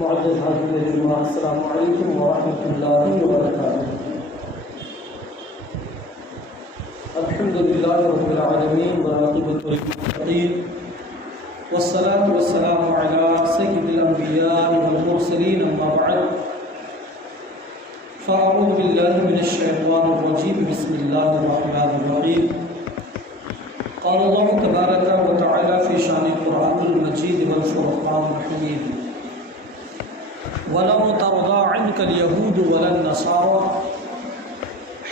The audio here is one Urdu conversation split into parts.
معزز حاضرین السلام علیکم ورحمۃ اللہ وبرکاتہ۔ الحمد للہ رب العالمین والعاقبۃ للمتقین والصلاة والسلام علی سید الانبیاء والمرسلین اما بعد فاعوذ باللہ من الشیطان الرجیم بسم اللہ الرحمن الرحیم۔ قال اللہ تبارک و تعالی فی شان القرآن المجید والفرقان الحمید وَلَن تَرْضَىٰ عَنْكَ الْيَهُودُ وَلَا النَّصَارَىٰ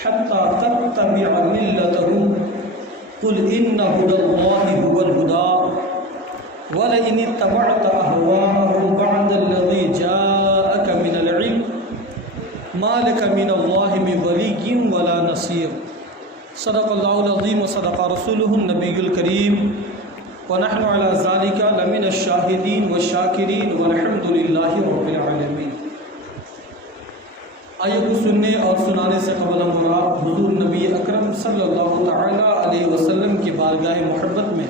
حَتَّىٰ تَتَّبِعَ مِلَّتَهُمْ قُلْ إِنَّ هُدَى اللَّهِ هُوَ الْهُدَىٰ وَلَئِنِ اتَّبَعْتَ أَهْوَاءَهُمْ بَعْدَ الَّذِي جَاءَكَ مِنَ الْعِلْمِ مَا لَكَ مِنَ اللَّهِ مِن وَلِيٍّ وَلَا نَصِيرٍ۔ صدق اللہ العظیم وصدق رسولہ النبی الکریم ونحن على ذلك لمن الشاہدین والشاکرین والحمد للہ رب العالمین۔ آیے کو سننے اور سنانے سے قبل مراد حضور نبی اکرم صلی اللہ تعالی علیہ وسلم کی بارگاہ محبت میں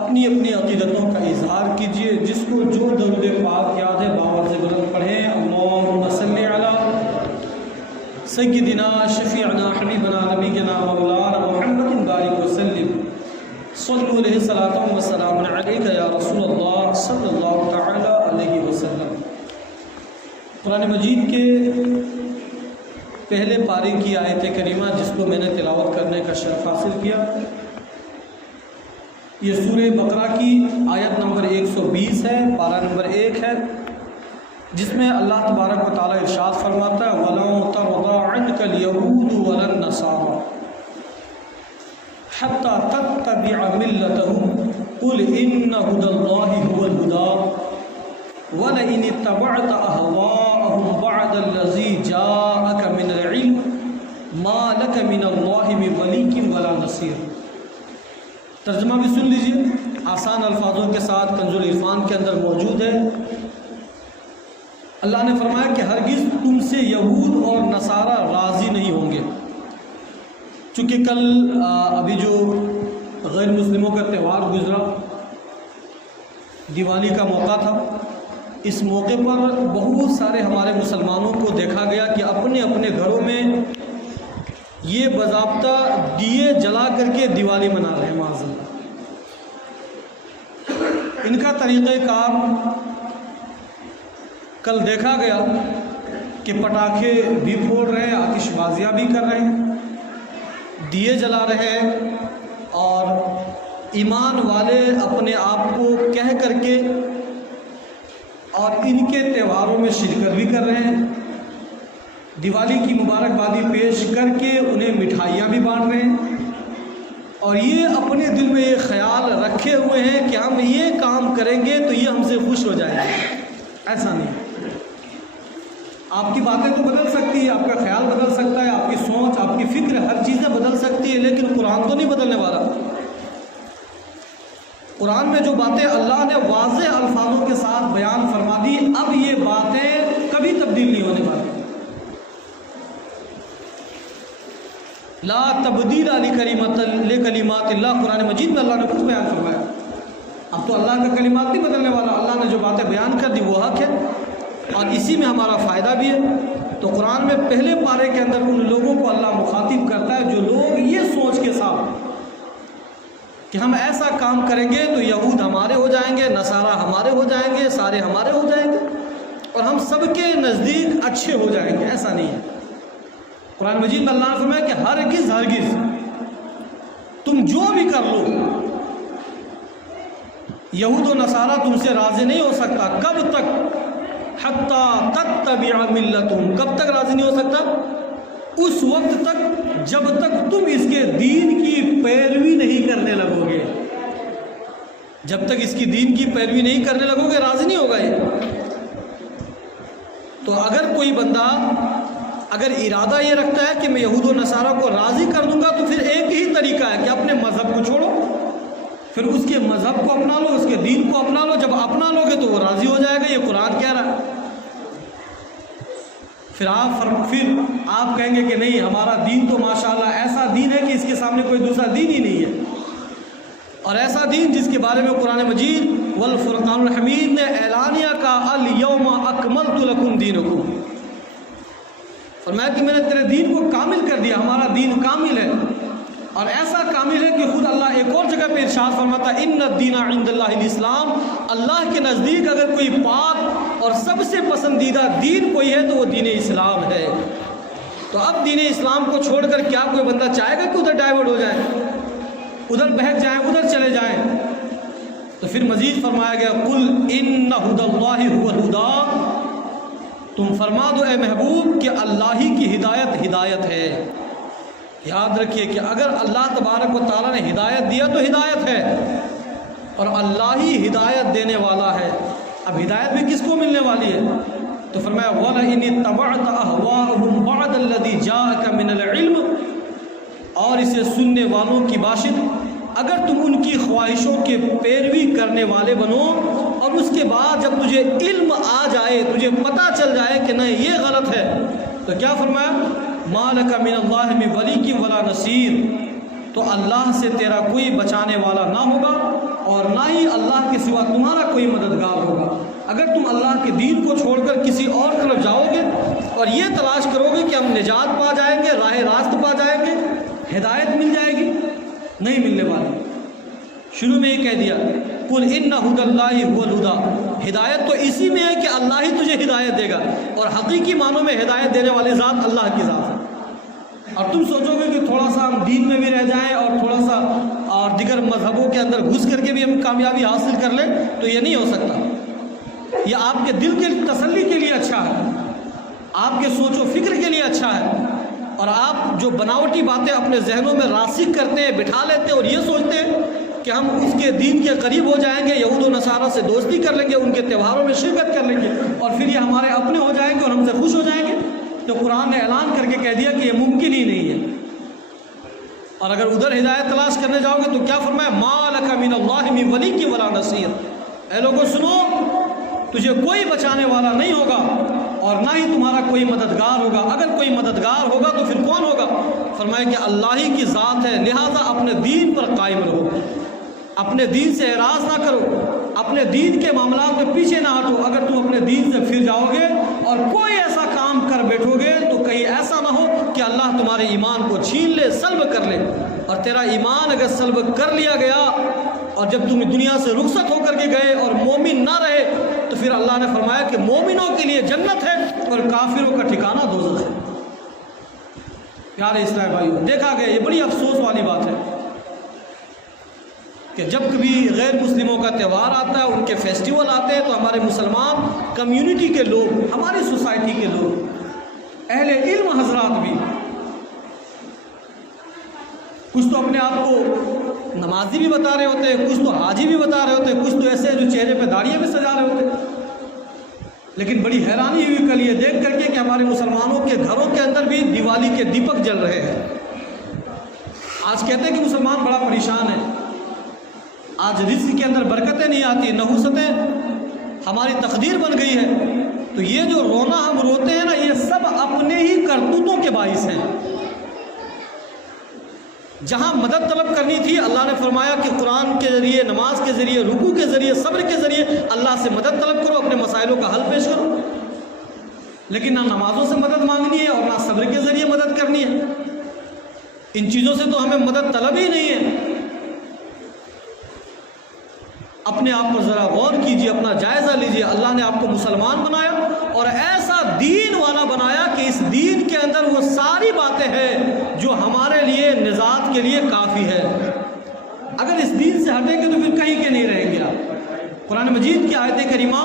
اپنی اپنی عقیدتوں کا اظہار کیجیے۔ جس کو جو درود پاک یاد ہے باور سے بلند پڑھیں۔ اللہم صلی علی سیدنا شفیعنا حبیبنا نبینا مولانا محمد بارک وسلم صلو علیہ الصلاۃ والسلام علیک یا رسول اللہ صلی اللہ تعالی علیہ وسلم۔ قرآن مجید کے پہلے پارے کی آیت کریمہ جس کو میں نے تلاوت کرنے کا شرف حاصل کیا، یہ سورہ بقرہ کی آیت نمبر 120 ہے، پارہ نمبر 1 ہے، جس میں اللہ تبارک و تعالی ارشاد فرماتا ہے وَلَن تَرْضَىٰ عَنْكَ الْيَهُودُ وَلَا النَّصَارَىٰ حَتَّىٰ تَتَّبِعَ مِلَّتَهُمْ قُلْ إِنَّ هُدَى اللَّهِ هُوَ الْهُدَىٰ وَلَئِنِ اتَّبَعْتَ أَهْوَاءَهُمْ بَعْدَ الَّذِي جَاءَكَ مِنَ الْعِلْمِ مَا لَكَ مِنَ اللَّهِ مِن وَلِيٍّ وَلَا نَصِيرٍ۔ ترجمہ بھی سن لیجئے، آسان الفاظوں کے ساتھ کنز العرفان کے اندر موجود ہے۔ اللہ نے فرمایا کہ ہرگز تم سے یہود اور نصارہ راضی نہیں ہوں گے۔ چونکہ کل ابھی جو غیر مسلموں کا تہوار گزرا، دیوالی کا موقع تھا، اس موقع پر بہت سارے ہمارے مسلمانوں کو دیکھا گیا کہ اپنے اپنے گھروں میں یہ باضابطہ دیے جلا کر کے دیوالی منا رہے ہیں۔ معاذ اللہ، ان کا طریقہ کار کل دیکھا گیا کہ پٹاخے بھی پھوڑ رہے ہیں، آتش بازیاں بھی کر رہے ہیں، دیے جلا رہے ہیں، اور ایمان والے اپنے آپ کو کہہ کر کے اور ان کے تہواروں میں شرکت بھی کر رہے ہیں، دیوالی کی مبارکبادی پیش کر کے انہیں مٹھائیاں بھی بانٹ رہے ہیں، اور یہ اپنے دل میں یہ خیال رکھے ہوئے ہیں کہ ہم یہ کام کریں گے تو یہ ہم سے خوش ہو جائیں گے۔ ایسا نہیں، آپ کی باتیں تو بدل سکتی ہے، آپ کا خیال بدل سکتا ہے، آپ کی سوچ، آپ کی فکر، ہر چیزیں بدل سکتی ہے، لیکن قرآن تو نہیں بدلنے والا۔ قرآن میں جو باتیں اللہ نے واضح الفاظوں کے ساتھ بیان فرما دی، اب یہ باتیں کبھی تبدیل نہیں ہونے والی۔ لا تبدیل لکلمات اللہ، قرآن مجید میں اللہ نے کچھ بیان فرمایا۔ اب تو اللہ کا کلمات نہیں بدلنے والا، اللہ نے جو باتیں بیان کر دی وہ حق ہے، اور اسی میں ہمارا فائدہ بھی ہے۔ تو قرآن میں پہلے پارے کے اندر ان لوگوں کو اللہ مخاطب کرتا ہے جو لوگ یہ سوچ کے ساتھ کہ ہم ایسا کام کریں گے تو یہود ہمارے ہو جائیں گے، نصارہ ہمارے ہو جائیں گے، سارے ہمارے ہو جائیں گے، اور ہم سب کے نزدیک اچھے ہو جائیں گے۔ ایسا نہیں ہے۔ قرآن مجید میں اللہ نے فرمایا کہ ہرگز ہرگز تم جو بھی کر لو، یہود و نصارہ تم سے راضی نہیں ہو سکتا۔ کب تک؟ حتیٰ تتبع ملتہم، کب تک راضی نہیں ہو سکتا؟ اس وقت تک جب تک تم اس کے دین کی پیروی نہیں کرنے لگو گے۔ جب تک اس کی دین کی پیروی نہیں کرنے لگو گے راضی نہیں ہوگا یہ۔ تو اگر کوئی بندہ اگر ارادہ یہ رکھتا ہے کہ میں یہود و نصارہ کو راضی کر دوں گا، تو پھر ایک ہی طریقہ ہے کہ اپنے مذہب کو چھوڑو، پھر اس کے مذہب کو اپنا لو، اس کے دین کو اپنا لو۔ جب اپنا لو گے تو وہ راضی ہو جائے گا، یہ قرآن کہہ رہا ہے۔ پھر آپ کہیں گے کہ نہیں، ہمارا دین تو ماشاءاللہ ایسا دین ہے کہ اس کے سامنے کوئی دوسرا دین ہی نہیں ہے۔ اور ایسا دین جس کے بارے میں قرآن مجید والفرقان الحمید نے فرمایا کہ میں نے تیرے دین کو کامل کر دیا، ہمارا دین کامل ہے، اور ایسا کامل ہے کہ خود اللہ ایک اور جگہ پہ ارشاد فرماتا ہے ان الدین عند اللہ الاسلام، اللہ کے نزدیک اگر کوئی پاک اور سب سے پسندیدہ دین کوئی ہے تو وہ دین اسلام ہے۔ تو اب دین اسلام کو چھوڑ کر کیا کوئی بندہ چاہے گا کہ ادھر ڈائیورٹ ہو جائے، ادھر بہک جائیں، ادھر چلے جائیں؟ تو پھر مزید فرمایا گیا قل ان ھدی اللہ ھو الھدی، تم فرما دو اے محبوب کہ اللہ ہی کی ہدایت ہدایت ہے۔ یاد رکھیے کہ اگر اللہ تبارک و تعالیٰ نے ہدایت دیا تو ہدایت ہے، اور اللہ ہی ہدایت دینے والا ہے۔ اب ہدایت بھی کس کو ملنے والی ہے؟ تو فرمایا وَلَئِنِ اتَّبَعْتَ أَهْوَاءَهُمْ بَعْدَ الَّذِي جَاءَكَ مِنَ الْعِلْمِ، اور اسے سننے والوں کی باشد اگر تم ان کی خواہشوں کے پیروی کرنے والے بنو، اور اس کے بعد جب تجھے علم آ جائے، تجھے پتہ چل جائے کہ نہیں یہ غلط ہے، تو کیا فرمایا مَا لَكَ مِنَ اللَّهِ مِن وَلِيٍّ وَلَا نَصِيرٍ، تو اللہ سے تیرا کوئی بچانے والا نہ ہوگا اور نہ ہی اللہ کے سوا تمہارا کوئی مددگار ہوگا۔ اگر تم اللہ کے دین کو چھوڑ کر کسی اور طرف جاؤ گے اور یہ تلاش کرو گے کہ ہم نجات پا جائیں گے، راہ راست پا جائیں گے، ہدایت مل جائے گی، نہیں ملنے والی۔ شروع میں یہ کہہ دیا قل ان ھدی اللہ ھو الھدی، ہدایت تو اسی میں ہے کہ اللہ ہی تجھے ہدایت دے گا، اور حقیقی معنوں میں ہدایت دینے والی ذات اللہ کی ذات ہے۔ اور تم سوچو گے کہ تھوڑا سا ہم دین میں بھی رہ جائیں اور تھوڑا سا اور دیگر مذہبوں کے اندر گھس کر کے بھی ہم کامیابی حاصل کر لیں، تو یہ نہیں ہو سکتا۔ یہ آپ کے دل کے تسلی کے لیے اچھا ہے، آپ کے سوچ و فکر کے لیے اچھا ہے، اور آپ جو بناوٹی باتیں اپنے ذہنوں میں راسخ کرتے ہیں، بٹھا لیتے ہیں اور یہ سوچتے ہیں کہ ہم اس کے دین کے قریب ہو جائیں گے، یہود و نصارہ سے دوستی کر لیں گے، ان کے تہواروں میں شرکت کر لیں گے اور پھر یہ ہمارے اپنے ہو جائیں گے اور ہم سے خوش ہو جائیں گے، تو قرآن نے اعلان کر کے کہہ دیا کہ یہ ممکن ہی نہیں ہے۔ اور اگر ادھر ہدایت تلاش کرنے جاؤ گے تو کیا فرمایا مَا لَكَ مِنَ اللَّهِ مِن وَلِيٍّ وَلَا نَصِيرٍ، اے لوگوں سنو، تجھے کوئی بچانے والا نہیں ہوگا اور نہ ہی تمہارا کوئی مددگار ہوگا۔ اگر کوئی مددگار ہوگا تو پھر کون ہوگا؟ فرمایا کہ اللہ ہی کی ذات ہے، لہذا اپنے دین پر قائم رہو، اپنے دین سے اعراض نہ کرو، اپنے دین کے معاملات میں پیچھے نہ ہٹو۔ اگر تم اپنے دین سے پھر جاؤ گے اور کوئی ایسا کام کر بیٹھو گے تو کہیں ایسا نہ ہو کہ اللہ تمہارے ایمان کو چھین لے، سلب کر لے، اور تیرا ایمان اگر سلب کر لیا گیا اور جب تم دنیا سے رخصت ہو کر کے گئے اور مومن نہ رہے تو پھر اللہ نے فرمایا کہ مومنوں کے لیے جنت ہے اور کافروں کا ٹھکانہ دوزخ ہے۔ پیارے اسلام بھائیو، دیکھا گیا یہ بڑی افسوس والی بات ہے کہ جب کبھی غیر مسلموں کا تہوار آتا ہے، ان کے فیسٹیول آتے ہیں، تو ہمارے مسلمان کمیونٹی کے لوگ، ہماری سوسائٹی کے لوگ، اہل علم حضرات بھی، کچھ تو اپنے آپ کو نمازی بھی بتا رہے ہوتے ہیں، کچھ تو حاجی بھی بتا رہے ہوتے ہیں، کچھ تو ایسے جو چہرے پہ داڑیاں بھی سجا رہے ہوتے ہیں۔ لیکن بڑی حیرانی ہوئی کل یہ دیکھ کر کے کہ ہمارے مسلمانوں کے گھروں کے اندر بھی دیوالی کے دیپک جل رہے ہیں۔ آج کہتے ہیں کہ مسلمان بڑا پریشان ہے، آج رزق کے اندر برکتیں نہیں آتی، نحوستیں ہماری تقدیر بن گئی ہے۔ تو یہ جو رونا ہم روتے ہیں نا، یہ سب اپنے ہی کرتوتوں کے باعث ہیں۔ جہاں مدد طلب کرنی تھی، اللہ نے فرمایا کہ قرآن کے ذریعے، نماز کے ذریعے، رکوع کے ذریعے، صبر کے ذریعے اللہ سے مدد طلب کرو، اپنے مسائلوں کا حل پیش کرو۔ لیکن نہ نمازوں سے مدد مانگنی ہے اور نہ صبر کے ذریعے مدد کرنی ہے۔ ان چیزوں سے تو ہمیں مدد طلب ہی نہیں ہے۔ اپنے آپ پر ذرا غور کیجئے، اپنا جائزہ لیجئے۔ اللہ نے آپ کو مسلمان بنایا اور ایسا دین والا بنایا کہ اس دین کے اندر وہ ساری باتیں ہیں جو ہمارے لیے نجات کے لیے کافی ہے۔ اگر اس دین سے ہٹیں گے تو پھر کہیں کے نہیں رہیں گے آپ۔ قرآن مجید کی آیت کریمہ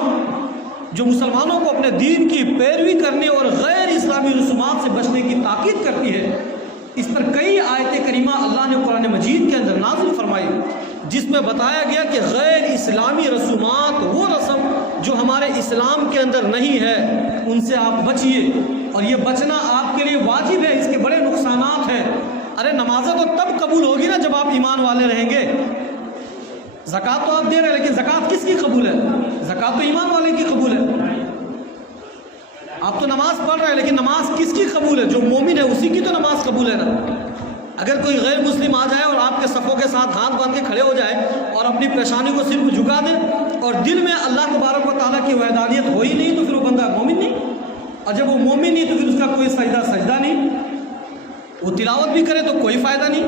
جو مسلمانوں کو اپنے دین کی پیروی کرنے اور غیر اسلامی رسومات سے بچنے کی تاکید کرتی ہے، اس پر کئی آیت کریمہ اللہ نے قرآن مجید کے اندر نازل فرمائی، جس میں بتایا گیا کہ غیر اسلامی رسومات، وہ رسم جو ہمارے اسلام کے اندر نہیں ہے، ان سے آپ بچیے، اور یہ بچنا آپ کے لیے واجب ہے۔ اس کے بڑے نقصانات ہیں۔ ارے نمازیں تو تب قبول ہوگی نا جب آپ ایمان والے رہیں گے۔ زکوٰۃ تو آپ دے رہے ہیں، لیکن زکوٰۃ کس کی قبول ہے؟ زکوٰۃ تو ایمان والے کی قبول ہے۔ آپ تو نماز پڑھ رہے ہیں، لیکن نماز کس کی قبول ہے؟ جو مومن ہے اسی کی تو نماز قبول ہے نا۔ اگر کوئی غیر مسلم آ جائے اور آپ کے صفوں کے ساتھ ہاتھ باندھ کے کھڑے ہو جائے اور اپنی پیشانی کو صرف جھکا دے اور دل میں اللہ تبارک و تعالیٰ کی وحدانیت ہو ہی نہیں، تو پھر وہ بندہ مومن نہیں۔ اور جب وہ مومن نہیں تو پھر اس کا کوئی سجدہ نہیں، وہ تلاوت بھی کرے تو کوئی فائدہ نہیں۔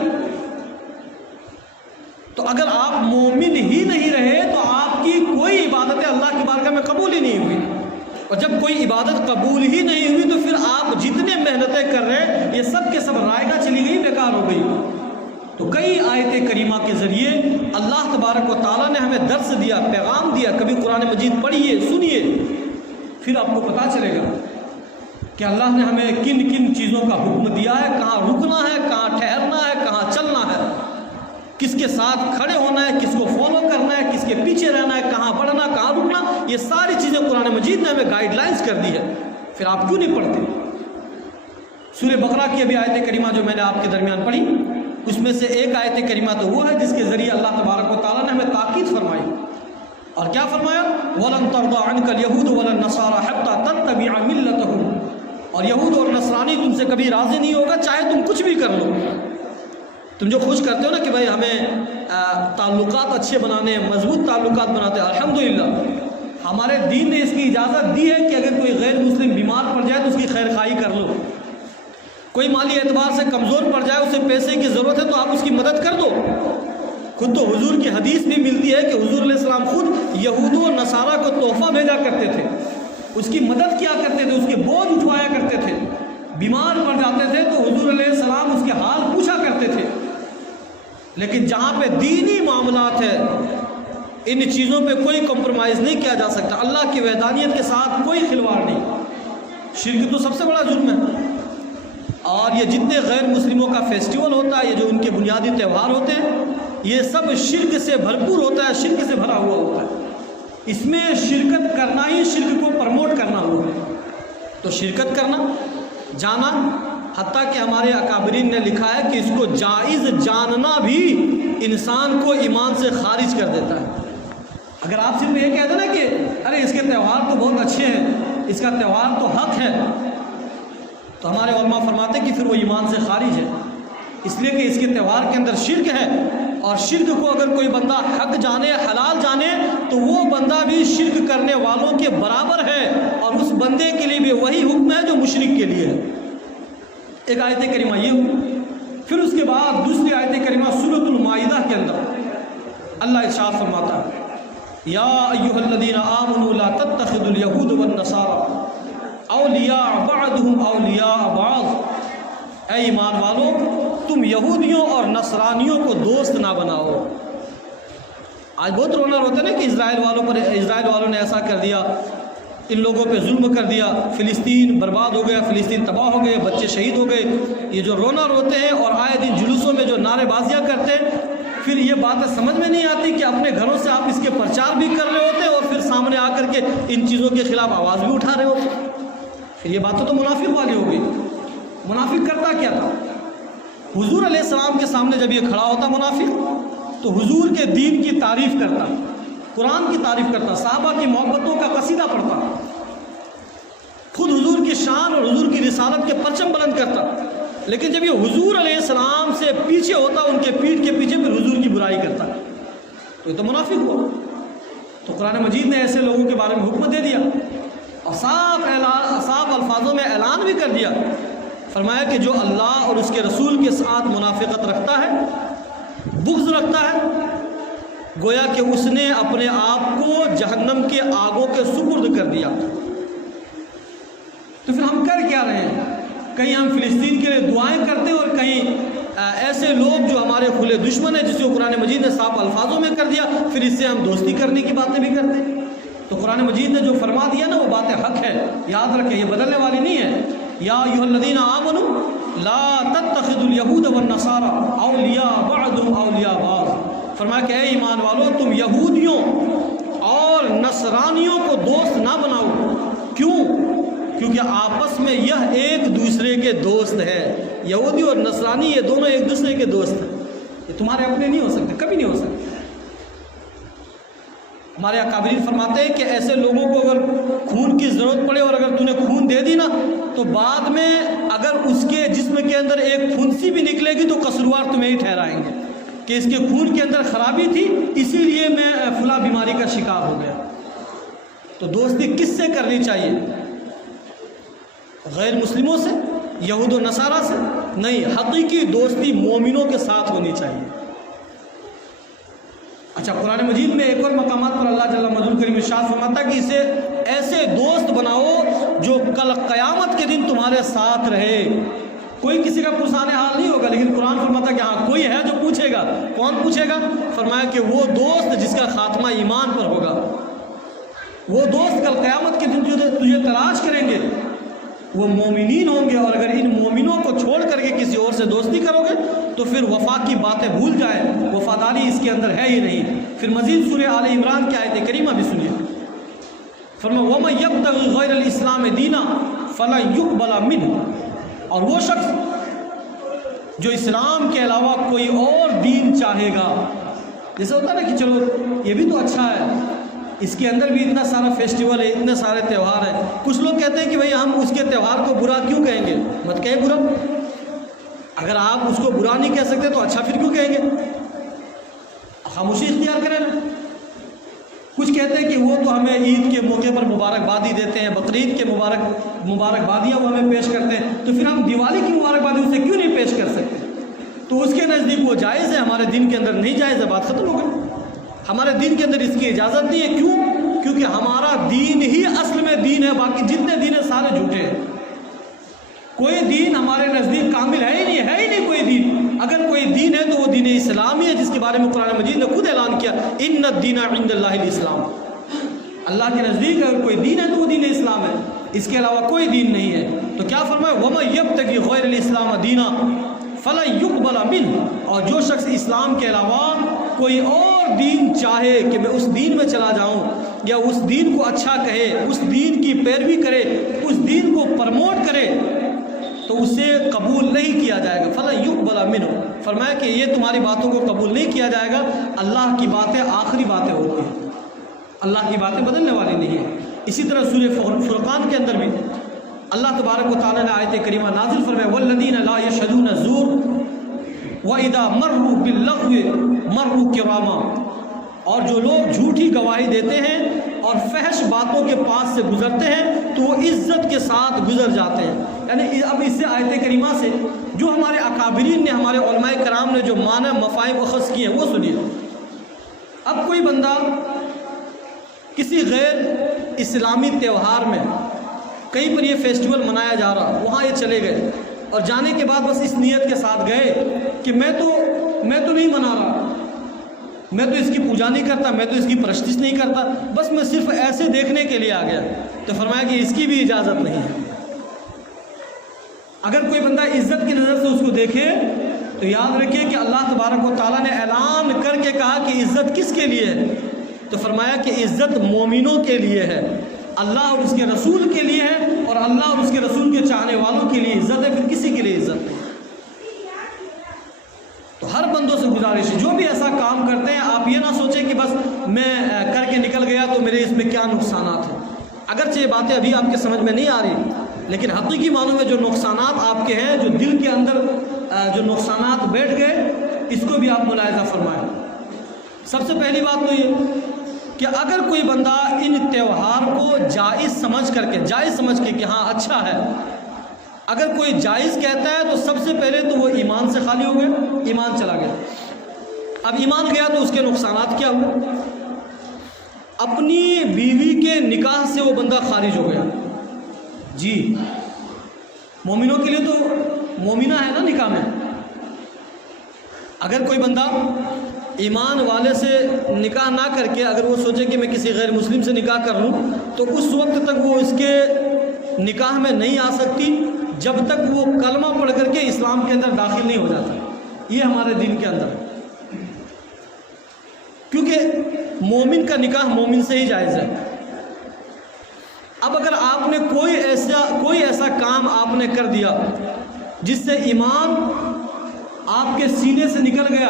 تو اگر آپ مومن ہی نہیں رہے تو آپ کی کوئی عبادتیں اللہ کی بارگاہ میں قبول ہی نہیں ہوئی، اور جب کوئی عبادت قبول ہی نہیں ہوئی تو پھر آپ جتنے محنتیں کر رہے ہیں یہ سب کے سب رائگاں چلی گئی، بیکار ہو گئی۔ تو کئی آیت کریمہ کے ذریعے اللہ تبارک و تعالیٰ نے ہمیں درس دیا، پیغام دیا۔ کبھی قرآن مجید پڑھیے، سنیے، پھر آپ کو پتہ چلے گا کہ اللہ نے ہمیں کن کن چیزوں کا حکم دیا ہے، کہاں رکنا ہے، کہاں ٹھہرنا ہے، کہاں چلنا ہے، کس کے ساتھ کھڑے ہونا ہے، کس کو فالو کرنا ہے، کس کے پیچھے رہنا ہے، کہاں بڑھنا، کہاں رکنا۔ یہ ساری چیزیں قرآن مجید نے ہمیں گائیڈ لائنز کر دی ہے، پھر آپ کیوں نہیں پڑھتے؟ سورہ بقرہ کی ابھی آیت کریمہ جو میں نے آپ کے درمیان پڑھی، اس میں سے ایک آیت کریمہ تو وہ ہے جس کے ذریعے اللہ تبارک و تعالیٰ نے ہمیں تاکید فرمائی، اور کیا فرمایا؟ وَلَن تَرْضَىٰ عَنْكَ الْيَهُودُ وَلَا النَّصَارَىٰ حَتَّىٰ تَتَّبِعَ مِلَّتَهُمْ، اور یہود اور نصرانی تم سے کبھی راضی نہیں ہوگا چاہے تم کچھ بھی کر لو۔ تم جو خوش کرتے ہو نا کہ بھائی ہمیں تعلقات اچھے بنانے ہیں، مضبوط تعلقات بناتے ہیں، الحمدللہ ہمارے دین نے اس کی اجازت دی ہے کہ اگر کوئی غیر مسلم بیمار پڑ جائے تو اس کی خیر خواہی کر لو، کوئی مالی اعتبار سے کمزور پڑ جائے، اسے پیسے کی ضرورت ہے تو آپ اس کی مدد کر دو۔ خود تو حضور کی حدیث بھی ملتی ہے کہ حضور علیہ السلام خود یہود و نصارہ کو تحفہ بھیجا کرتے تھے، اس کی مدد کیا کرتے تھے، اس کے بوجھ اٹھوایا کرتے تھے، بیمار پڑ جاتے تھے تو حضور علیہ السلام اس کے حال پوچھا کرتے تھے۔ لیکن جہاں پہ دینی معاملات ہے ان چیزوں پہ کوئی کمپرومائز نہیں کیا جا سکتا، اللہ کی وحدانیت کے ساتھ کوئی کھلواڑ نہیں۔ شرک تو سب سے بڑا جرم ہے، اور یہ جتنے غیر مسلموں کا فیسٹیول ہوتا ہے، یہ جو ان کے بنیادی تہوار ہوتے ہیں، یہ سب شرک سے بھرپور ہوتا ہے، شرک سے بھرا ہوا ہوتا ہے۔ اس میں شرکت کرنا ہی شرک کو پرموٹ کرنا ہوا ہے۔ تو شرکت کرنا، جانا، حتیٰ کہ ہمارے اکابرین نے لکھا ہے کہ اس کو جائز جاننا بھی انسان کو ایمان سے خارج کر دیتا ہے۔ اگر آپ صرف یہ کہہ دیں نا کہ ارے اس کے تہوار تو بہت اچھے ہیں، اس کا تہوار تو حق ہے، تو ہمارے علماء فرماتے ہیں کہ پھر وہ ایمان سے خارج ہے، اس لیے کہ اس کے تہوار کے اندر شرک ہے، اور شرک کو اگر کوئی بندہ حق جانے، حلال جانے، تو وہ بندہ بھی شرک کرنے والوں کے برابر ہے، اور اس بندے کے لیے بھی وہی حکم ہے جو مشرک کے لیے ہے۔ ایک آیت کریمہ یہ ہوئی، پھر اس کے بعد دوسری آیت کریمہ سورۃ المائدہ کے اندر اللہ ارشاد فرماتا ہے، یا ایھا الذین آمنوا لا تتخذوا اليہود والنصارى اولیاء بعضهم اولیاء بعض، اے ایمان والو تم یہودیوں اور نصرانیوں کو دوست نہ بناؤ۔ آج بہت رونا روتا ہے نا کہ اسرائیل والوں نے ایسا کر دیا، ان لوگوں پہ ظلم کر دیا، فلسطین برباد ہو گیا، فلسطین تباہ ہو گئے، بچے شہید ہو گئے۔ یہ جو رونا روتے ہیں اور آئے دن جلوسوں میں جو نعرے بازیاں کرتے ہیں، پھر یہ باتیں سمجھ میں نہیں آتی کہ اپنے گھروں سے آپ اس کے پرچار بھی کر رہے ہوتے اور پھر سامنے آ کر کے ان چیزوں کے خلاف آواز بھی اٹھا رہے ہوتے۔ پھر یہ باتیں تو منافق والی ہو گئی۔ منافق کرتا کیا تھا؟ حضور علیہ السلام کے سامنے جب یہ کھڑا ہوتا منافق، تو حضور کے دین کی تعریف کرتا، قرآن کی تعریف کرتا، صحابہ کی محبتوں کا قصیدہ پڑھتا، خود حضور کی شان اور حضور کی رسالت کے پرچم بلند کرتا۔ لیکن جب یہ حضور علیہ السلام سے پیچھے ہوتا، ان کے پیٹھ کے پیچھے پھر حضور کی برائی کرتا، تو یہ تو منافق ہوا۔ تو قرآن مجید نے ایسے لوگوں کے بارے میں حکم دے دیا اور صاف الفاظوں میں اعلان بھی کر دیا، فرمایا کہ جو اللہ اور اس کے رسول کے ساتھ منافقت رکھتا ہے، بغض رکھتا ہے، گویا کہ اس نے اپنے آپ کو جہنم کے آگوں کے سپرد کر دیا۔ تو پھر ہم کر کیا رہے ہیں؟ کہیں ہم فلسطین کے لیے دعائیں کرتے ہیں، اور کہیں ایسے لوگ جو ہمارے کھلے دشمن ہیں، جسے قرآن مجید نے صاف الفاظوں میں کر دیا، پھر اس سے ہم دوستی کرنے کی باتیں بھی کرتے ہیں۔ تو قرآن مجید نے جو فرما دیا نا وہ باتیں حق ہے، یاد رکھیں، یہ بدلنے والی نہیں ہے۔ یا ایھا الذین آمنوا لا تتخذوا اليہود والنصارى اولیاء بعضهم اولیاء بعض، فرمایا کہ اے ایمان والو تم یہودیوں اور نصرانیوں کو دوست نہ بناؤ۔ کیوں؟ کیونکہ آپس میں یہ ایک دوسرے کے دوست ہے۔ یہودی اور نصرانی یہ دونوں ایک دوسرے کے دوست ہیں، یہ تمہارے اپنے نہیں ہو سکتے، کبھی نہیں ہو سکتے۔ ہمارے اکابرین فرماتے ہیں کہ ایسے لوگوں کو اگر خون کی ضرورت پڑے اور اگر تو نے خون دے دی نا، تو بعد میں اگر اس کے جسم کے اندر ایک پھنسی بھی نکلے گی تو قصوروار تمہیں ہی ٹھہرائیں گے کہ اس کے خون کے اندر خرابی تھی، اسی لیے میں فلاں بیماری کا شکار ہو گیا۔ تو دوستی کس سے کرنی چاہیے؟ غیر مسلموں سے، یہود و نصارہ سے نہیں، حقیقی دوستی مومنوں کے ساتھ ہونی چاہیے۔ اچھا، قرآن مجید میں ایک اور مقامات پر اللہ جل مجدہ کریم ارشاد فرماتا ہے کہ اسے ایسے دوست بناؤ جو کل قیامت کے دن تمہارے ساتھ رہے۔ کوئی کسی کا پرسان حال نہیں ہوگا، لیکن قرآن فرماتا ہے کہ ہاں کوئی ہے جو پوچھے گا۔ کون پوچھے گا؟ فرمایا کہ وہ دوست جس کا خاتمہ ایمان پر ہوگا، وہ دوست کل قیامت کے دن جو تجھے تلاش کریں گے وہ مومنین ہوں گے، اور اگر ان مومنوں کو چھوڑ کر کے کسی اور سے دوستی کرو گے تو پھر وفا کی باتیں بھول جائیں، وفاداری اس کے اندر ہے ہی نہیں۔ پھر مزید سورہ آل عمران کی آیت کریمہ بھی سنیے، فرمایا وَمَن يَبْتَغِ غَيْرَ الْإِسْلَامِ دِينًا فَلَن يُقْبَلَ مِنْهُ، اور وہ شخص جو اسلام کے علاوہ کوئی اور دین چاہے گا، جیسے ہوتا ہے نا کہ چلو یہ بھی تو اچھا ہے، اس کے اندر بھی اتنا سارا فیسٹیول ہے، اتنے سارے تہوار ہیں، کچھ لوگ کہتے ہیں کہ بھئی ہم اس کے تہوار کو برا کیوں کہیں گے؟ مت کہیں برا، اگر آپ اس کو برا نہیں کہہ سکتے تو اچھا پھر کیوں کہیں گے؟ خاموشی اختیار کریں نا۔ کچھ کہتے ہیں کہ وہ تو ہمیں عید کے موقع پر مبارکبادی دیتے ہیں، بقرعید کے مبارکبادیاں وہ ہمیں پیش کرتے ہیں، تو پھر ہم دیوالی کی مبارکبادی اسے کیوں نہیں پیش کر سکتے؟ تو اس کے نزدیک وہ جائز ہے، ہمارے دین کے اندر نہیں جائز ہے، بات ختم ہو گئی۔ ہمارے دین کے اندر اس کی اجازت نہیں ہے، کیوں؟ کیونکہ ہمارا دین ہی اصل میں دین ہے، باقی جتنے دین ہیں سارے جھوٹے ہیں۔ کوئی دین ہمارے نزدیک کامل ہے ہی نہیں کوئی دین۔ اگر کوئی دین ہے تو وہ دین اسلام ہی ہے، جس کے بارے میں قرآن مجید نے خود اعلان کیا، ان الدین عند اللہ الاسلام۔ اللہ کے نزدیک اگر کوئی دین ہے تو وہ دین اسلام ہے، اس کے علاوہ کوئی دین نہیں ہے۔ تو کیا فرمایا وَمَن يَبْتَغِ غَيْرَ الْإِسْلَامَ دِينًا فَلَن يُقْبَلَ مِنْهُ، اور جو شخص اسلام کے علاوہ کوئی اور دین چاہے کہ میں اس دین میں چلا جاؤں، یا اس دین کو اچھا کہے، اس دین کی پیروی کرے، اس دین کو پرموٹ کرے، تو اسے قبول نہیں کیا جائے گا۔ فَلَن يُقْبَلَ مِنْهُ، فرمایا کہ یہ تمہاری باتوں کو قبول نہیں کیا جائے گا۔ اللہ کی باتیں آخری باتیں ہوتی ہیں، اللہ کی باتیں بدلنے والی نہیں ہیں۔ اسی طرح سورہ فرقان کے اندر بھی اللہ تبارک و تعالیٰ نے آیت کریمہ نازل فرمایا وَالَّذِينَ لَا يَشْهَدُونَ الزُّورَ وَإِذَا مَرُّوا بِاللَّغْوِ مَرُّوا كِرَامًا، اور جو لوگ جھوٹی گواہی دیتے ہیں اور فحش باتوں کے پاس سے گزرتے ہیں تو وہ عزت کے ساتھ گزر جاتے ہیں۔ یعنی اب اس سے آیت کریمہ سے جو ہمارے اکابرین نے، ہمارے علماء کرام نے جو معنی مفاہیم اخذ کیے ہیں وہ سنیے۔ اب کوئی بندہ کسی غیر اسلامی تہوار میں، کہیں پر یہ فیسٹیول منایا جا رہا، وہاں یہ چلے گئے، اور جانے کے بعد بس اس نیت کے ساتھ گئے کہ میں تو نہیں منا رہا، میں تو اس کی پوجا نہیں کرتا، میں تو اس کی پرستش نہیں کرتا، بس میں صرف ایسے دیکھنے کے لیے آ گیا، تو فرمایا کہ اس کی بھی اجازت نہیں ہے۔ اگر کوئی بندہ عزت کی نظر سے اس کو دیکھے تو یاد رکھیے کہ اللہ تبارک و تعالیٰ نے اعلان کر کے کہا کہ عزت کس کے لیے ہے، تو فرمایا کہ عزت مومنوں کے لیے ہے، اللہ اور اس کے رسول کے لیے ہے، اور اللہ اور اس کے رسول کے چاہنے والوں کے لیے عزت ہے، پھر کسی کے لیے عزت نہیں۔ تو ہر بندوں سے گزارش ہے جو بھی ایسا کام کرتے ہیں، آپ یہ نہ سوچیں کہ بس میں کر کے نکل گیا تو میرے اس میں کیا نقصانات ہیں۔ اگرچہ یہ باتیں ابھی آپ کے سمجھ میں نہیں آ رہی، لیکن حقیقی معنوں میں جو نقصانات آپ کے ہیں، جو دل کے اندر جو نقصانات بیٹھ گئے، اس کو بھی آپ ملاحظہ فرمائیں۔ سب سے پہلی بات تو یہ کہ اگر کوئی بندہ ان تہوار کو جائز سمجھ کے کہ ہاں اچھا ہے، اگر کوئی جائز کہتا ہے تو سب سے پہلے تو وہ ایمان سے خالی ہو گیا، ایمان چلا گیا۔ اب ایمان گیا تو اس کے نقصانات کیا ہوئے؟ اپنی بیوی کے نکاح سے وہ بندہ خارج ہو گیا۔ جی، مومنوں کے لیے تو مومنہ ہے نا نکاح میں۔ اگر کوئی بندہ ایمان والے سے نکاح نہ کر کے اگر وہ سوچے کہ میں کسی غیر مسلم سے نکاح کر لوں، تو اس وقت تک وہ اس کے نکاح میں نہیں آ سکتی جب تک وہ کلمہ پڑھ کر کے اسلام کے اندر داخل نہیں ہو جاتا۔ یہ ہمارے دین کے اندر ہے، کیونکہ مومن کا نکاح مومن سے ہی جائز ہے۔ اب اگر آپ نے کوئی ایسا کام آپ نے کر دیا جس سے ایمان آپ کے سینے سے نکل گیا،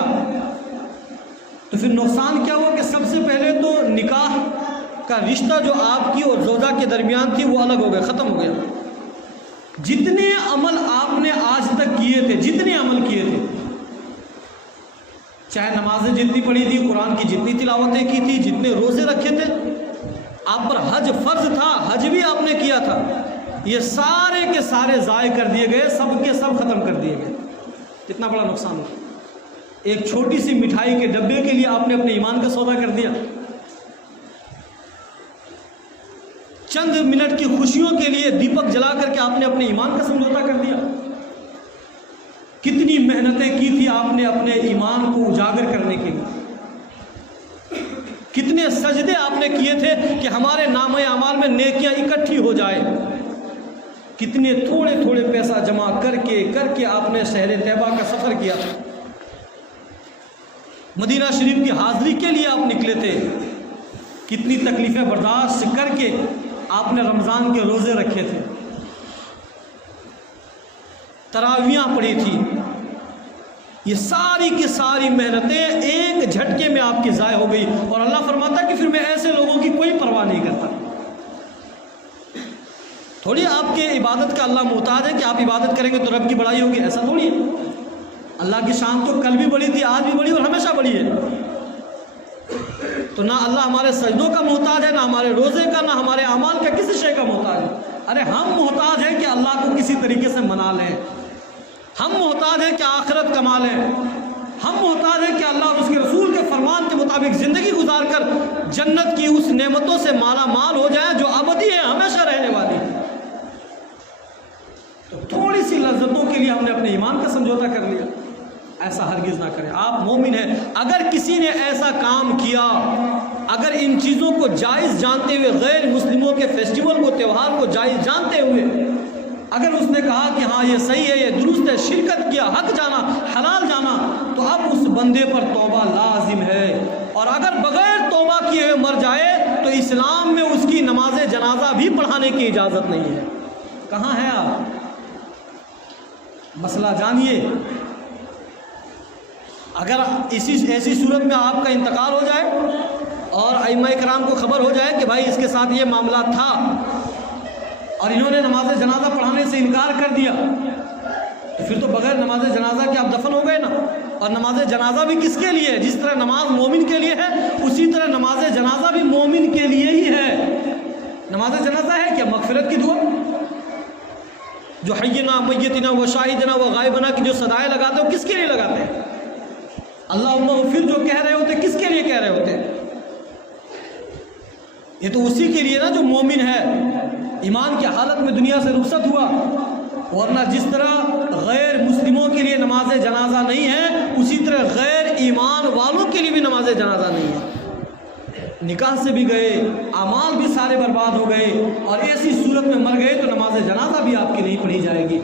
تو پھر نقصان کیا ہوا کہ سب سے پہلے تو نکاح کا رشتہ جو آپ کی اور زوجہ کے درمیان تھی وہ الگ ہو گیا، ختم ہو گیا۔ جتنے عمل آپ نے آج تک کیے تھے، جتنے عمل کیے تھے، چاہے نمازیں جتنی پڑھی تھی، قرآن کی جتنی تلاوتیں کی تھی، جتنے روزے رکھے تھے، آپ پر حج فرض تھا، حج بھی آپ نے کیا تھا، یہ سارے کے سارے ضائع کر دیے گئے، سب کے سب ختم کر دیے گئے۔ کتنا بڑا نقصان ہوا۔ ایک چھوٹی سی مٹھائی کے ڈبے کے لیے آپ نے اپنے ایمان کا سودا کر دیا، چند منٹ کی خوشیوں کے لیے دیپک جلا کر کے آپ نے اپنے ایمان کا سمجھوتا کر دیا۔ کتنی محنتیں کی تھی آپ نے اپنے ایمان کو اجاگر کرنے کے لیے، کتنے سجدے آپ نے کیے تھے کہ ہمارے نام اعمال میں نیکیاں اکٹھی ہو جائے، کتنے تھوڑے تھوڑے پیسہ جمع کر کے آپ نے شہر طیبہ کا سفر کیا، مدینہ شریف کی حاضری کے لیے آپ نکلے تھے، کتنی تکلیفیں برداشت کر کے آپ نے رمضان کے روزے رکھے تھے، تراویحاں پڑھی تھی۔ یہ ساری کی ساری محنتیں ایک جھٹکے میں آپ کی ضائع ہو گئی، اور اللہ فرماتا کہ پھر میں ایسے لوگوں کی کوئی پرواہ نہیں کرتا۔ تھوڑی آپ کے عبادت کا اللہ محتاج ہے کہ آپ عبادت کریں گے تو رب کی بڑائی ہوگی، ایسا تھوڑی ہے۔ اللہ کی شان تو کل بھی بڑی تھی، آج بھی بڑی اور ہمیشہ بڑی ہے۔ تو نہ اللہ ہمارے سجدوں کا محتاج ہے، نہ ہمارے روزے کا، نہ ہمارے اعمال کا، کسی شے کا محتاج ہے۔ ارے ہم محتاج ہیں کہ اللہ کو کسی طریقے سے منا لیں، ہم محتاج ہیں کہ آخرت کما لیں، ہم محتاج ہیں کہ اللہ اور اس کے رسول کے فرمان کے مطابق زندگی گزار کر جنت کی اس نعمتوں سے مالا مال ہو جائیں جو ابدی ہے، ہمیشہ رہنے والی ہے۔ تو تھوڑی سی لذتوں کے لیے ہم نے اپنے ایمان کا سمجھوتا کر لیا، ایسا ہرگز نہ کریں۔ آپ مومن ہیں، اگر کسی نے ایسا کام کیا، اگر ان چیزوں کو جائز جانتے ہوئے، غیر مسلموں کے فیسٹیول کو، تہوار کو جائز جانتے ہوئے اگر اس نے کہا کہ ہاں یہ صحیح ہے، یہ درست ہے، شرکت کیا، حق جانا، حلال جانا، تو اب اس بندے پر توبہ لازم ہے، اور اگر بغیر توبہ کیے ہوئے مر جائے تو اسلام میں اس کی نماز جنازہ بھی پڑھانے کی اجازت نہیں ہے۔ کہاں ہیں آپ؟ مسئلہ جانیے۔ اگر ایسی صورت میں آپ کا انتقال ہو جائے اور ائمہ کرام کو خبر ہو جائے کہ بھائی اس کے ساتھ یہ معاملہ تھا اور انہوں نے نماز جنازہ پڑھانے سے انکار کر دیا، تو پھر تو بغیر نماز جنازہ کے آپ دفن ہو گئے نا۔ اور نماز جنازہ بھی کس کے لیے ہے؟ جس طرح نماز مومن کے لیے ہے، اسی طرح نماز جنازہ بھی مومن کے لیے ہی ہے۔ نماز جنازہ ہے کیا؟ مغفرت کی دعا، جو حینا میتنا و شاہدنا و غائبنا کی جو صدائیں لگاتے ہیں، وہ کس کے لیے لگاتے ہیں؟ اللہم اغفر جو کہہ رہے ہوتے کس کے لیے کہہ رہے ہوتے؟ یہ تو اسی کے لیے نا جو مومن ہے، ایمان کی حالت میں دنیا سے رخصت ہوا، ورنہ جس طرح غیر مسلموں کے لیے نماز جنازہ نہیں ہے، اسی طرح غیر ایمان والوں کے لیے بھی نماز جنازہ نہیں ہے۔ نکاح سے بھی گئے، اعمال بھی سارے برباد ہو گئے، اور ایسی صورت میں مر گئے تو نماز جنازہ بھی آپ کی نہیں پڑھی جائے گی۔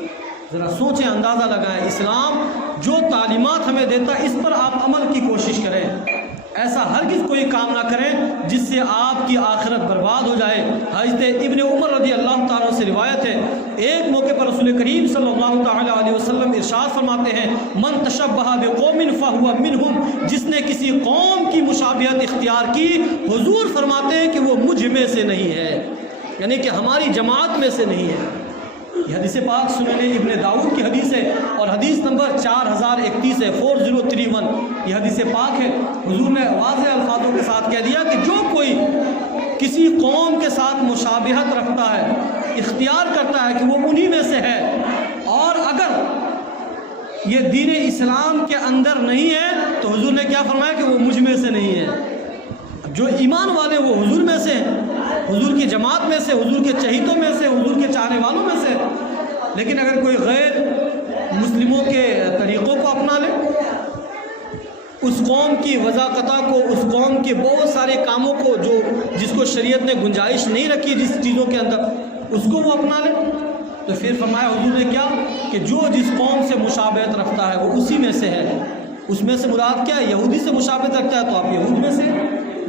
ذرا سوچیں، اندازہ لگائیں، اسلام جو تعلیمات ہمیں دیتا ہے اس پر آپ عمل کی کوشش کریں، ایسا ہرگز کوئی کام نہ کریں جس سے آپ کی آخرت برباد ہو جائے۔ حضرت ابن عمر رضی اللہ تعالیٰ سے روایت ہے، ایک موقع پر رسول کریم صلی اللہ تعالیٰ علیہ وسلم ارشاد فرماتے ہیں، من تشبہ بقوم فہو منہم، جس نے کسی قوم کی مشابہت اختیار کی، حضور فرماتے ہیں کہ وہ مجھ میں سے نہیں ہے، یعنی کہ ہماری جماعت میں سے نہیں ہے۔ یہ حدیث پاک سنن ابن داؤد کی حدیث ہے، اور حدیث نمبر 4031 ہے، 4031 یہ حدیث پاک ہے۔ حضور نے واضح الفاظوں کے ساتھ کہہ دیا کہ جو کوئی کسی قوم کے ساتھ مشابہت رکھتا ہے، اختیار کرتا ہے کہ وہ انہی میں سے ہے، اور اگر یہ دین اسلام کے اندر نہیں ہے تو حضور نے کیا فرمایا کہ وہ مجھ میں سے نہیں ہے۔ جو ایمان والے وہ حضور میں سے ہیں، حضور کی جماعت میں سے، حضور کے چہیتوں میں سے، حضور کے چاہنے والوں میں سے۔ لیکن اگر کوئی غیر مسلموں کے طریقوں کو اپنا لے، اس قوم کی وضاقتہ کو، اس قوم کے بہت سارے کاموں کو جس کو شریعت نے گنجائش نہیں رکھی جس چیزوں کے اندر، اس کو وہ اپنا لے، تو پھر فرمایا حضور نے کیا کہ جو جس قوم سے مشابہت رکھتا ہے وہ اسی میں سے ہے۔ اس میں سے مراد کیا ہے؟ یہودی سے مشابہت رکھتا ہے تو آپ یہود میں سے،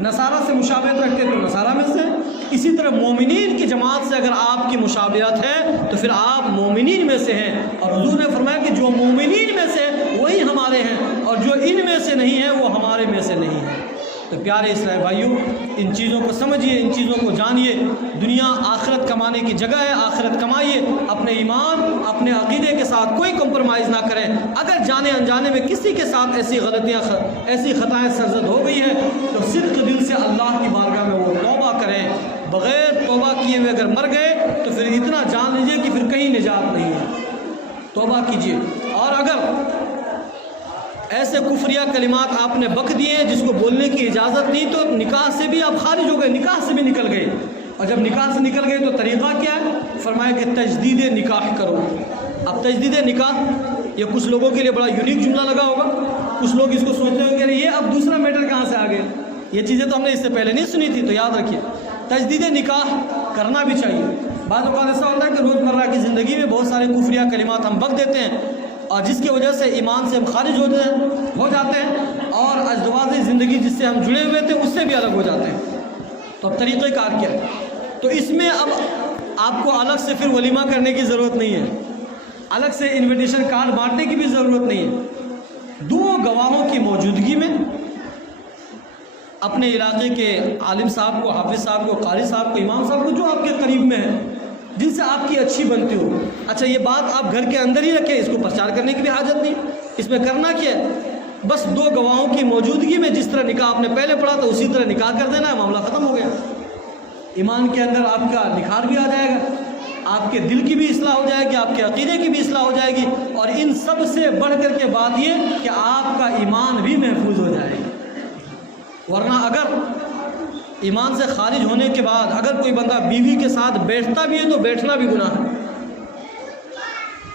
نصارہ سے مشابہت رکھتے ہیں تو نصارہ میں سے۔ اسی طرح مومنین کی جماعت سے اگر آپ کی مشابہت ہے تو پھر آپ مومنین میں سے ہیں، اور حضور نے فرمایا کہ جو مومنین میں سے وہی ہمارے ہیں، اور جو ان میں سے نہیں ہے وہ ہمارے میں سے نہیں ہے۔ تو پیارے اسلامی بھائیوں، ان چیزوں کو سمجھیے، ان چیزوں کو جانیے۔ دنیا آخرت کمانے کی جگہ ہے، آخرت کمائیے، اپنے ایمان، اپنے عقیدے کے ساتھ کوئی کمپرومائز نہ کریں۔ اگر جانے انجانے میں کسی کے ساتھ ایسی غلطیاں، ایسی خطائیں سرزد ہو گئی ہیں تو صدق دل سے اللہ کی بارگاہ میں وہ توبہ کریں۔ بغیر توبہ کیے کیے ہوئے اگر مر گئے تو پھر اتنا جان لیجیے کہ پھر کہیں نجات نہیں ہے، توبہ کیجیے۔ اور اگر ایسے کفریہ کلمات آپ نے بک دیے ہیں جس کو بولنے کی اجازت نہیں، تو نکاح سے بھی آپ خارج ہو گئے، نکاح سے بھی نکل گئے۔ اور جب نکاح سے نکل گئے تو طریقہ کیا ہے؟ فرمایا کہ تجدید نکاح کرو۔ اب تجدید نکاح یہ کچھ لوگوں کے لیے بڑا یونیک جملہ لگا ہوگا، کچھ لوگ اس کو سوچتے ہوں کہ یہ اب دوسرا میٹر کہاں سے آ گیا، یہ چیزیں تو ہم نے اس سے پہلے نہیں سنی تھی۔ تو یاد رکھیے تجدید نکاح کرنا بھی چاہیے۔ بعض اوقات ایسا ہوتا ہے کہ روزمرہ کی زندگی میں بہت سارے کفریہ کلمات ہم بک دیتے ہیں اور جس کی وجہ سے ایمان سے ہم خارج ہو جاتے ہیں اور ازدواجی زندگی جس سے ہم جڑے ہوئے تھے اس سے بھی الگ ہو جاتے ہیں۔ تو اب طریقہ کار کیا ہے؟ تو اس میں اب آپ کو الگ سے پھر ولیمہ کرنے کی ضرورت نہیں ہے، الگ سے انویٹیشن کارڈ بانٹنے کی بھی ضرورت نہیں ہے۔ دو گواہوں کی موجودگی میں اپنے علاقے کے عالم صاحب کو، حافظ صاحب کو، قاری صاحب کو، امام صاحب کو، جو آپ کے قریب میں ہیں، جن سے آپ کی اچھی بنتی ہو۔ اچھا یہ بات آپ گھر کے اندر ہی رکھیں، اس کو پرچار کرنے کی بھی حاجت نہیں، اس میں کرنا کیا ہے؟ بس دو گواہوں کی موجودگی میں جس طرح نکاح آپ نے پہلے پڑھا تھا اسی طرح نکاح کر دینا ہے، معاملہ ختم ہو گیا۔ ایمان کے اندر آپ کا نکھار بھی آ جائے گا، آپ کے دل کی بھی اصلاح ہو جائے گی، آپ کے عقیدے کی بھی اصلاح ہو جائے گی، اور ان سب سے بڑھ کر کے بات یہ کہ آپ کا ایمان بھی محفوظ ہو جائے گا۔ ورنہ اگر ایمان سے خارج ہونے کے بعد اگر کوئی بندہ بیوی کے ساتھ بیٹھتا بھی ہے تو بیٹھنا بھی گناہ ہے۔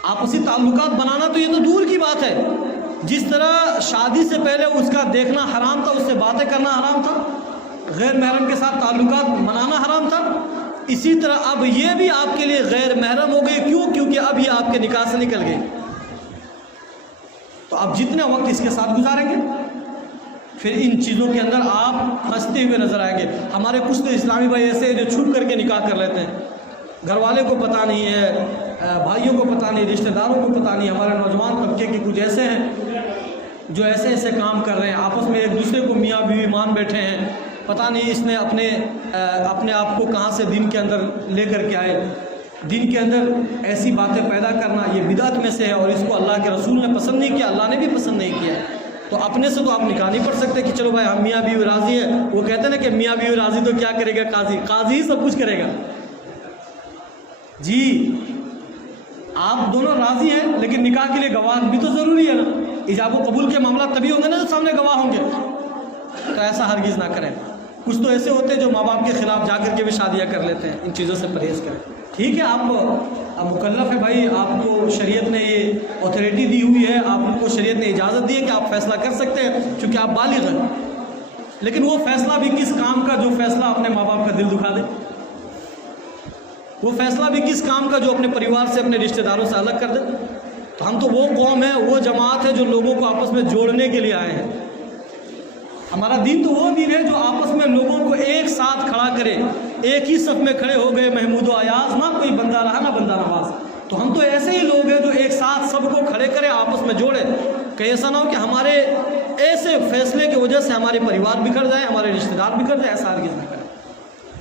آپسی تعلقات بنانا تو یہ تو دور کی بات ہے، جس طرح شادی سے پہلے اس کا دیکھنا حرام تھا، اس سے باتیں کرنا حرام تھا، غیر محرم کے ساتھ تعلقات بنانا حرام تھا، اسی طرح اب یہ بھی آپ کے لیے غیر محرم ہو گئی۔ کیوں؟ کیونکہ اب یہ آپ کے نکاح سے نکل گئی۔ تو اب جتنا وقت اس کے ساتھ گزاریں گے پھر ان چیزوں کے اندر آپ پھنستے ہوئے نظر آئیں گے۔ ہمارے کچھ تو اسلامی بھائی ایسے ہیں جو چھپ کر کے نکاح کر لیتے ہیں، گھر والے کو پتہ نہیں ہے، بھائیوں کو پتہ نہیں، رشتہ داروں کو پتہ نہیں۔ ہمارے نوجوان طبقے کے کچھ ایسے ہیں جو ایسے کام کر رہے ہیں، آپس میں ایک دوسرے کو میاں بیوی مان بیٹھے ہیں، پتہ نہیں اس نے اپنے آپ کو کہاں سے دین کے اندر لے کر کے آئے۔ دین کے اندر ایسی باتیں پیدا کرنا یہ بدعت میں سے ہے، اور اس کو اللہ کے رسول نے پسند نہیں کیا، اللہ نے بھی پسند نہیں کیا۔ تو اپنے سے تو آپ نکاح نہیں پڑھ سکتے کہ چلو بھائی ہم میاں بیوی راضی ہیں۔ وہ کہتے ہیں نا کہ میاں بیوی راضی تو کیا کرے گا قاضی، قاضی ہی سب کچھ کرے گا۔ جی آپ دونوں راضی ہیں لیکن نکاح کے لیے گواہ بھی تو ضروری ہے نا، ایجاب و قبول کے معاملات تبھی ہوں گے نا جو سامنے گواہ ہوں گے۔ تو ایسا ہرگز نہ کریں۔ کچھ تو ایسے ہوتے ہیں جو ماں باپ کے خلاف جا کر کے بھی شادیاں کر لیتے ہیں، ان چیزوں سے پرہیز کریں۔ ٹھیک ہے، آپ مکلف ہے بھائی، آپ کو شریعت نے یہ اتھارٹی دی ہوئی ہے، آپ کو شریعت نے اجازت دی ہے کہ آپ فیصلہ کر سکتے ہیں چونکہ آپ بالغ ہیں، لیکن وہ فیصلہ بھی کس کام کا جو فیصلہ اپنے ماں باپ کا دل دکھا دے، وہ فیصلہ بھی کس کام کا جو اپنے پریوار سے، اپنے رشتہ داروں سے الگ کر دے۔ تو ہم تو وہ قوم ہے، وہ جماعت ہے جو لوگوں کو آپس میں جوڑنے کے لیے آئے ہیں۔ ہمارا دین تو وہ دین ہے جو آپس میں لوگوں کو ایک ساتھ کھڑا کرے، ایک ہی صف میں کھڑے ہو گئے محمود و ایاز، نہ کوئی بندہ رہا نہ بندہ نواز۔ تو ہم تو ایسے ہی لوگ ہیں جو ایک ساتھ سب کو کھڑے کرے، آپس میں جوڑے، کہ ایسا نہ ہو کہ ہمارے ایسے فیصلے کی وجہ سے ہمارے پریوار بکھر جائیں، ہمارے رشتہ دار بکھر جائیں، ایسا ہرگز نہ کریں۔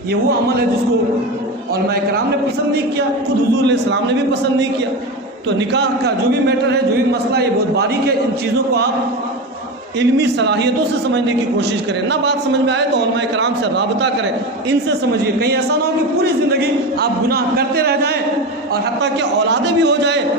یہ وہ عمل ہے جس کو علماء کرام نے پسند نہیں کیا، خود حضور علیہ السلام نے بھی پسند نہیں کیا۔ تو نکاح کا جو بھی میٹر ہے، جو بھی مسئلہ ہے، یہ بہت باریک ہے۔ ان چیزوں کو آپ علمی صلاحیتوں سے سمجھنے کی کوشش کریں، نہ بات سمجھ میں آئے تو علماء کرام سے رابطہ کریں، ان سے سمجھیے۔ کہیں ایسا نہ ہو کہ پوری زندگی آپ گناہ کرتے رہ جائیں اور حتیٰ کہ اولادیں بھی ہو جائے